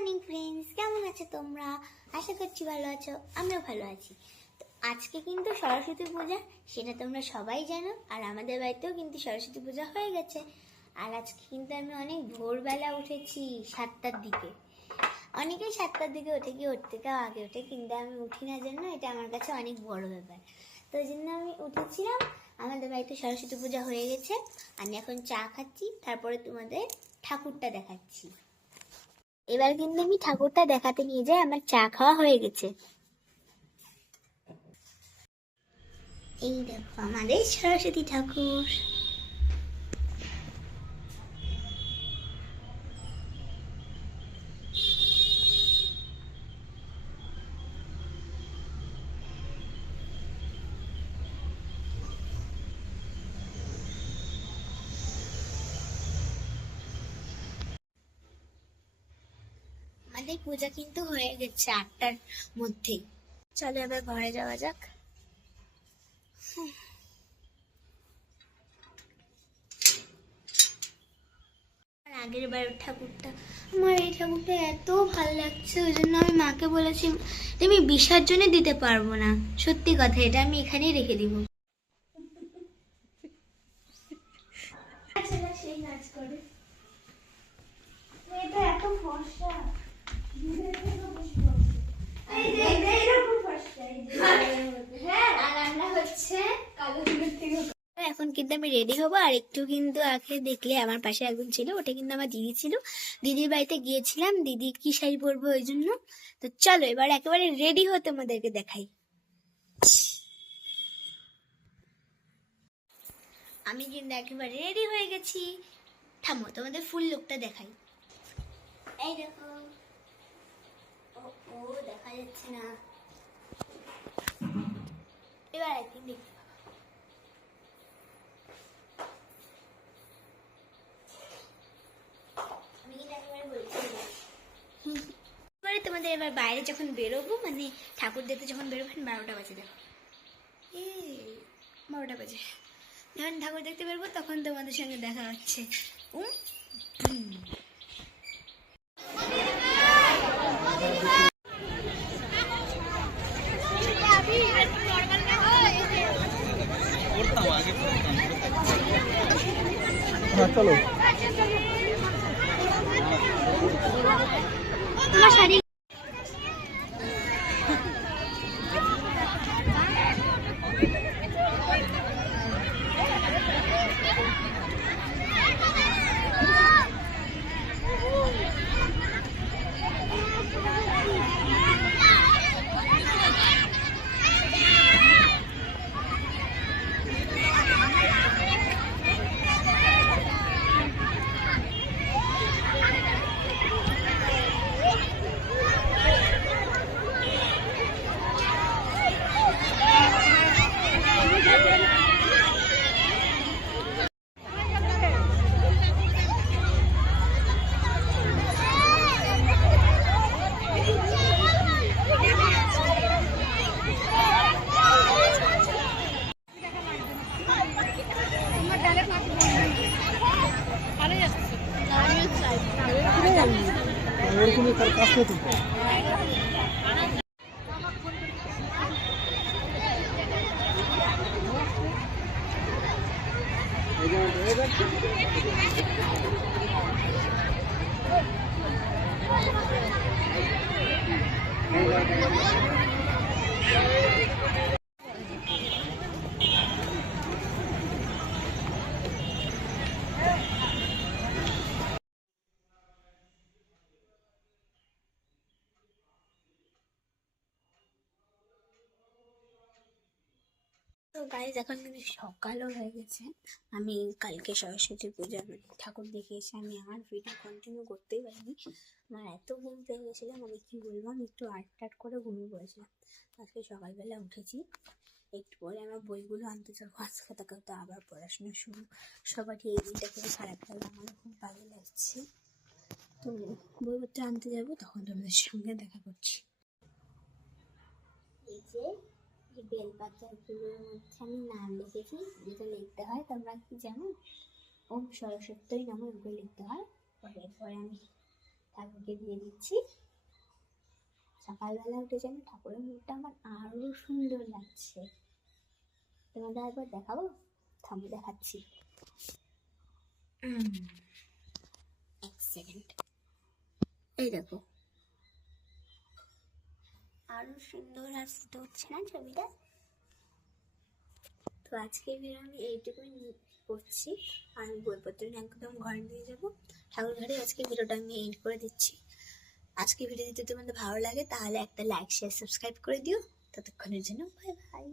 Morning friends, কেমন আছো তোমরা? আশা করছি ভালো আছো, আমিও ভালো আছি। তো আজকে কিন্তু সরস্বতী পূজা, সেটা তোমরা সবাই জানো। আর আমাদের বাড়িতেও কিন্তু সরস্বতী পূজা হয়ে গেছে। আর আজকে কিন্তু আমি অনেক ভোরবেলা উঠেছি, 7টার দিকে। অনেকেই 7টার দিকে ওঠে, কি ওর থেকেও আগে ওঠে, কিন্তু আমি উঠি না, জন্য এটা আমার কাছে অনেক বড় ব্যাপার। তো ওই জন্য আমি উঠেছিলাম। আমাদের বাড়িতে সরস্বতী পূজা হয়ে গেছে। আমি এখন চা খাচ্ছি, তারপরে তোমাদের ঠাকুরটা দেখাচ্ছি। এবার কিন্তু আমি ঠাকুরটা দেখাতে নিয়ে যাই, আমার চা খাওয়া হয়ে গেছে। এই দেখো আমাদের সরস্বতী ঠাকুর। আমাদের পূজা কিন্তু হয়ে গেছে 8টার মধ্যেই। চলো এবার ঘরে যাওয়া যাক। আগের বার ঠাকুরটা, আমার এই ঠাকুরটা এত ভালো লাগছে, ওই জন্য আমি মাকে বলেছি যে আমি বিসর্জনে দিতে পারবো না। সত্যি কথা, এটা আমি এখানেই রেখে দিব। সেই নাচ করে এটা এত ফর্সা। এখন কিন্তু আমি রেডি হবো, আর একটু কিন্তু আগে দেখলে আমার পাশে একজন ছিল, ওটা কিন্তু আমার দিদি ছিল। দিদির বাড়িতে গিয়েছিলাম, দিদি কি শাড়ি পরবো ওই জন্য। তো চলো এবার একেবারে রেডি হয়ে তোমাদেরকে দেখাই। আমি কিন্তু একেবারে রেডি হয়ে গেছি। থামো, তোমাদের ফুল লুকটা দেখাই। এই দেখো। ও দেখা যাচ্ছে না, এবার একদিন দেখতে পাবো। আমি কিন্তু একেবারে বলছি এবারে তোমাদের এবার বাইরে যখন বেরোবো, মানে ঠাকুর দেখতে যখন বেরোবেন, 12টা বাজে। দেখো 12টা বাজে যখন ঠাকুর দেখতে বেরোবো, তখন তোমাদের সঙ্গে দেখা হচ্ছে। চলো তোমার শাড়ি ওরকমই তার কাছে তুলতে তো গাইজ, এখন কিন্তু সকালও হয়ে গেছে। আমি কালকে সরস্বতী পূজা ঠাকুর দেখে এসে আমি আর ভিডিও কন্টিনিউ করতেই পারিনি। আমার এত ঘুম পেয়ে গেছিলাম, আমি কি বলবো, আমি একটু আট করে ঘুমিয়ে পড়েছিলাম। আজকে সকালবেলা উঠেছি, একটু পরে আমার বইগুলো আনতে যাবো। আজকে তো আবার পড়াশোনা শুরু। সবারই এই দিনটা খুব খারাপ লাগলো, আমারও খুব ভালো লাগছে। তো বইপত্র আনতে যাবো, তখন তোমাদের সঙ্গে দেখা করছি। এই যে বেলপাতাগুলোর মধ্যে আমি নাম লিখেছি, যেটা লিখতে হয় তোমরা কি জানো? ওম সরস্বতী নামে ওগুলো লিখতে হয়। এরপরে আমি ঠাকুরকে ঠাকুরকে দিয়ে দিচ্ছি। সকালবেলা উঠে যেন ঠাকুরের মুখটা আমার আরো সুন্দর লাগছে। তোমাদের একবার দেখাবো, থামো দেখাচ্ছি। এক সেকেন্ড, এই দেখো আরো সুন্দর আর ফুটে উঠছে না ছবিটা। তো আজকের ভিডিও আমি এইটুকুই করছি, আমি বইপত্র নিয়ে একদম ঘরে নিয়ে যাবো। ঠাকুর ঘরে আজকে ভিডিওটা আমি এন্ড করে দিচ্ছি। আজকে ভিডিও যদি তোমাদের ভালো লাগে তাহলে একটা লাইক শেয়ার সাবস্ক্রাইব করে দিও। ততক্ষণের জন্য বাই বাই।